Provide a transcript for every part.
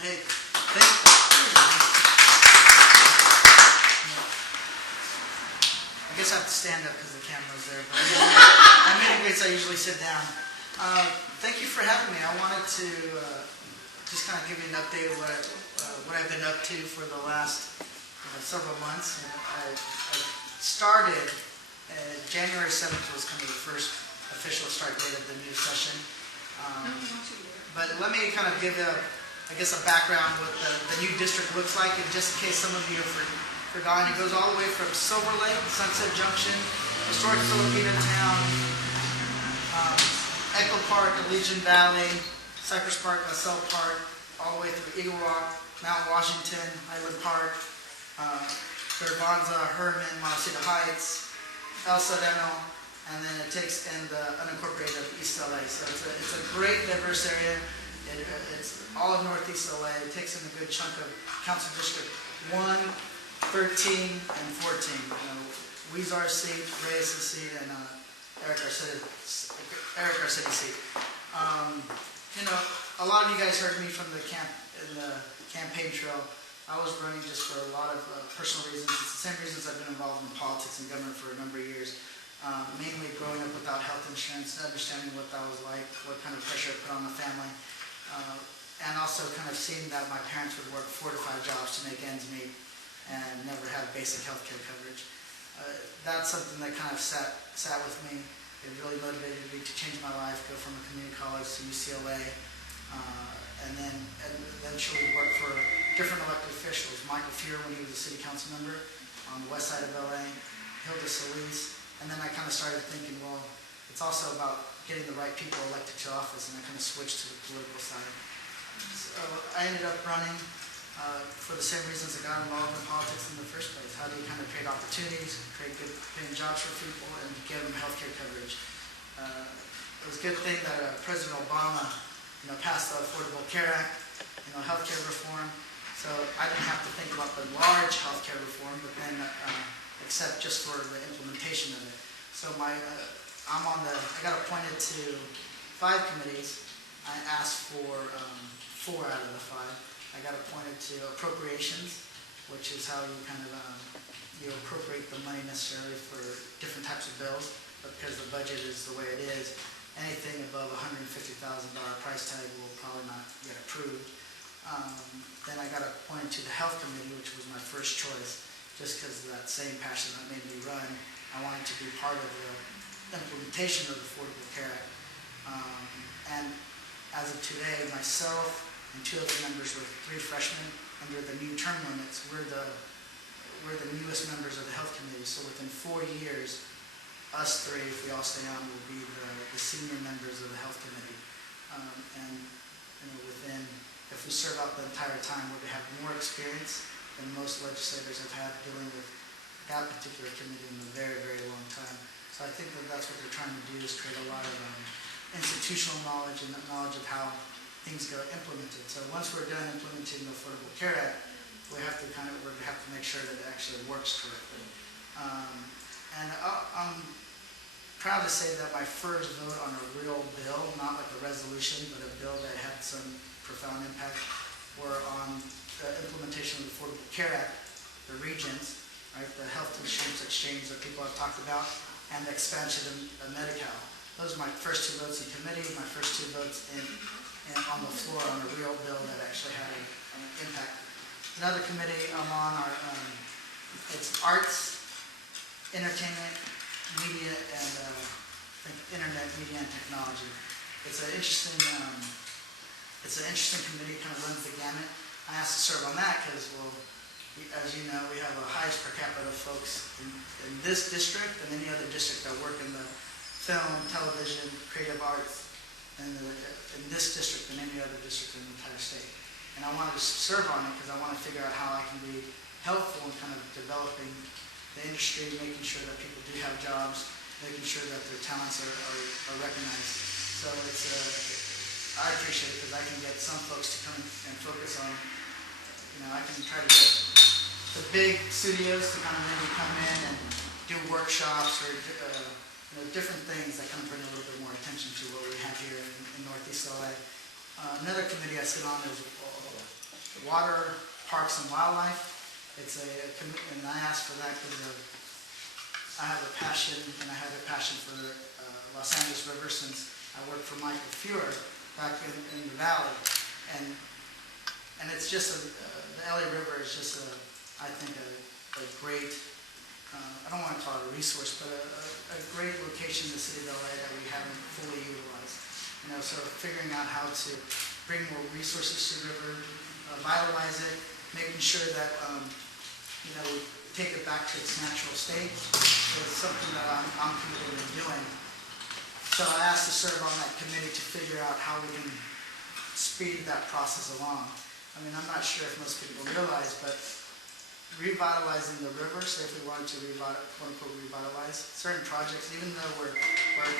Hey, thank I guess I have to stand up because the camera's there, but at meeting greets I usually sit down. Thank you for having me. I wanted to just kind of give you an update of what I've been up to for the last several months. I started, January 7th was kind of the first official start date of the new session. But let me kind of give I guess a background what the new district looks like, and just in case some of you have forgotten, it goes all the way from Silver Lake, Sunset Junction, historic Filipino town, Echo Park, Legion Valley, Cypress Park, LaSalle Park, all the way through Eagle Rock, Mount Washington, Highland Park, Berganza, Herman, Montecito Heights, El Sereno, and then it takes in the unincorporated East LA. So it's a great diverse area. It's all of Northeast LA. It takes in a good chunk of Council District 1, 13, and 14. Wee's our seat, Reyes' seat, and Eric our city seat. A lot of you guys heard me from the campaign trail. I was running just for a lot of personal reasons. It's the same reasons I've been involved in politics and government for a number of years. Mainly growing up without health insurance, understanding what that was like, what kind of pressure it put on the family. And also kind of seeing that my parents would work 4 to 5 jobs to make ends meet and never have basic health care coverage. That's something that kind of sat with me. It really motivated me to change my life, go from a community college to UCLA, and then eventually work for different elected officials. Michael Fuhr when he was a city council member on the west side of LA, Hilda Solis, and then I kind of started thinking, well, it's also about getting the right people elected to office, and I kind of switched to the political side. So I ended up running for the same reasons I got involved in politics in the first place. How do you kind of create opportunities, create good paying jobs for people, and give them health care coverage? It was a good thing that President Obama passed the Affordable Care Act, health care reform. So I didn't have to think about the large health care reform, but then except just for the implementation of it. So I got appointed to 5 committees. I asked for 4 out of the 5. I got appointed to appropriations, which is how you kind of you appropriate the money necessarily for different types of bills. But because the budget is the way it is, anything above $150,000 price tag will probably not get approved. Then I got appointed to the health committee, which was my first choice, just because of that same passion that made me run. I wanted to be part of the implementation of the Affordable Care Act. And as of today, myself and 2 other members were 3 freshmen under the new term limits. We're the newest members of the health committee. So within 4 years, us 3, if we all stay on, will be the senior members of the health committee. If we serve out the entire time, we're going to have more experience than most legislators have had dealing with that particular committee in a very, very long time. So I think that's what they're trying to do, is create a lot of institutional knowledge and knowledge of how things get implemented. So once we're done implementing the Affordable Care Act, we're going to have to make sure that it actually works correctly. I'm proud to say that my first vote on a real bill, not like a resolution, but a bill that had some profound impact, were on the implementation of the Affordable Care Act, the regions, right, the health insurance exchange that people have talked about, and the expansion of Medi-Cal. Those are my first 2 votes in committee, my first 2 votes on the floor on a real bill that actually had an impact. Another committee I'm on it's arts, entertainment, media, and internet, media, and technology. It's an interesting committee. Kind of runs the gamut. I asked to serve on that because, well, as you know, we have the highest per capita folks in this district and any other district that work in the film, television, creative arts, and in this district than any other district in the entire state. And I wanted to serve on it because I want to figure out how I can be helpful in kind of developing the industry, making sure that people do have jobs, making sure that their talents are recognized. So I appreciate it because I can get some folks to come and focus on, I can try to get the big studios to kind of maybe come in and do workshops or different things that kind of bring a little bit more attention to what we have here in Northeast LA. Another committee I sit on is Water, Parks and Wildlife. And I asked for that because I have a passion, and I had a passion for Los Angeles River since I worked for Michael Fuhrer back in the valley. And it's just the LA River is just I think a great, I don't want to call it a resource, but a great location in the city of LA that we haven't fully utilized. So figuring out how to bring more resources to the river, vitalize it, making sure that we take it back to its natural state is something that I'm committed to doing. So I asked to serve on that committee to figure out how we can speed that process along. I'm not sure if most people realize, but revitalizing the river, say if we wanted to quote-unquote revitalize certain projects, even though we're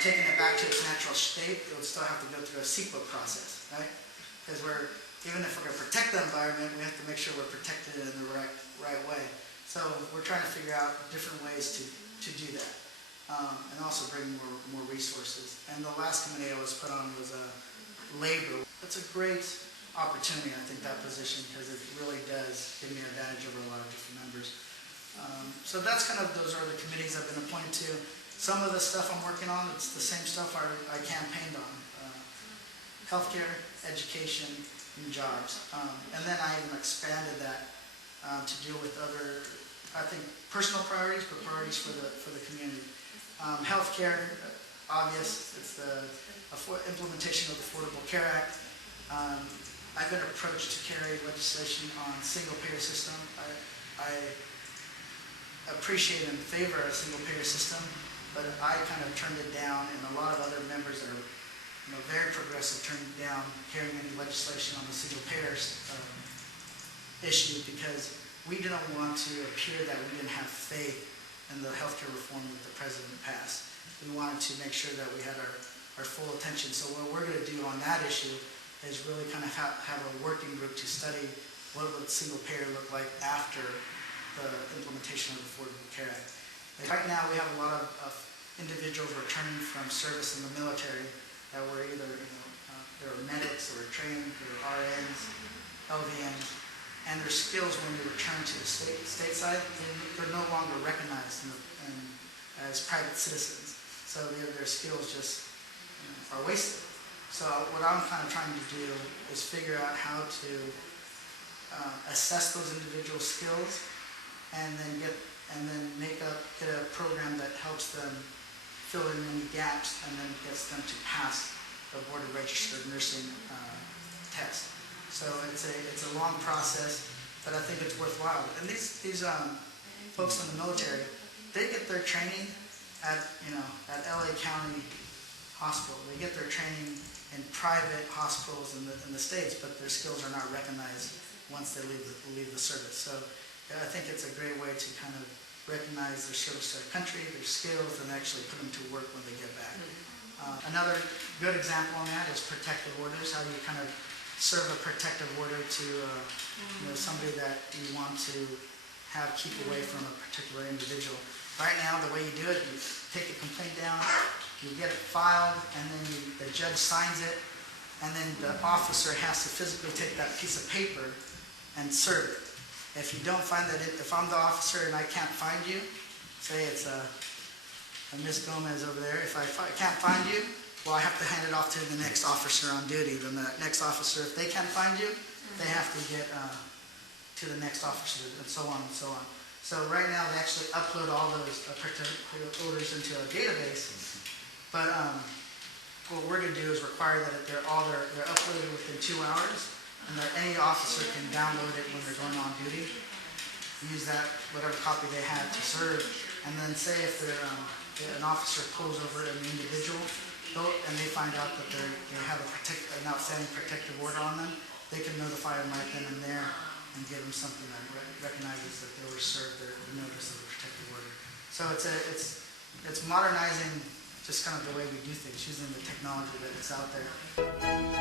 taking it back to its natural state, it would still have to go through a CEQA process, right? Because even if we're going to protect the environment, we have to make sure we're protected it in the right way. So we're trying to figure out different ways to do that, and also bring more resources. And the last committee I was put on was labor. It's a great opportunity, I think, that position, because it really does give me an advantage over a lot of different members. So those are the committees I've been appointed to. Some of the stuff I'm working on, it's the same stuff I campaigned on. Healthcare, education, and jobs. And then I even expanded that to deal with other, I think, personal priorities, but priorities for the community. Healthcare, obvious, it's the implementation of the Affordable Care Act. I've been approached to carry legislation on single-payer system. I appreciate and favor a single-payer system, but I kind of turned it down, and a lot of other members that are very progressive turned down carrying any legislation on the single-payer issue, because we didn't want to appear that we didn't have faith in the healthcare reform that the president passed. We wanted to make sure that we had our full attention. So what we're going to do on that issue is really kind of have a working group to study what would single-payer look like after the implementation of the Affordable Care Act. Right now, we have a lot of individuals returning from service in the military that were either, they were medics, or trained, or RNs, LVNs, and their skills when they return to the stateside, they're no longer recognized as private citizens. So their skills just are wasted. So what I'm kind of trying to do is figure out how to assess those individual skills, and then get a program that helps them fill in any gaps, and then gets them to pass the Board of Registered Nursing test. So it's a long process, but I think it's worthwhile. And these folks in the military, they get their training at LA County Hospital. They get their training in private hospitals in the States, but their skills are not recognized once they leave the service. So I think it's a great way to kind of recognize their service to their country, their skills, and actually put them to work when they get back. Another good example on that is protective orders, how you kind of serve a protective order to somebody that you want to keep away from a particular individual. Right now, the way you do it, you take the complaint down, you get it filed, and then the judge signs it, and then the officer has to physically take that piece of paper and serve it. If you don't find that, if I'm the officer and I can't find you, say it's a Ms. Gomez over there, if I can't find you, well, I have to hand it off to the next officer on duty. Then the next officer, if they can't find you, they have to get to the next officer, and so on and so on. So right now, they actually upload all those particular orders into a database. But what we're going to do is require that they're uploaded within 2 hours, and that any officer can download it when they're going on duty, use that, whatever copy they have to serve, and then say if an officer pulls over an individual, and they find out that they have an outstanding protective order on them, they can notify them right then and there and give them something that recognizes that they were served the notice of the protective order. So it's modernizing just kind of the way we do things, using the technology that is out there.